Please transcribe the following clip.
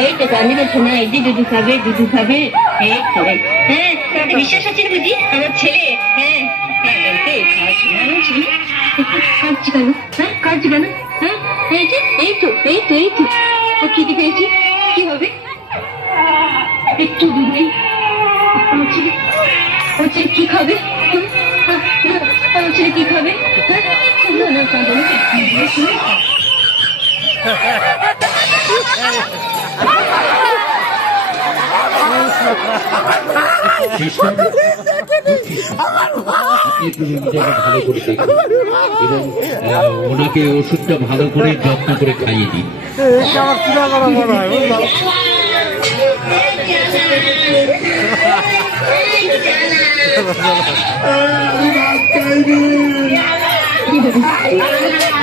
এই তো আমি তো শোনা এই যে দুধু খাবে এই তো হ্যাঁ বিশ্বাস আছে না বুঝি আমার ছেলে হ্যাঁ কাঁদছি কেন হ্যাঁ কাঁদছি কেন হ্যাঁ এই তো ও খিদে পেয়েছি কি হবে একটু দূরে আমার ছেলে কি খাবে আমার ছেলে কি খাবে হ্যাঁ না কাঁদো না ভালো করে দেখুন এবং ওনাকে ওষুধটা ভালো করে যত্ন করে খাইয়ে দিন। কি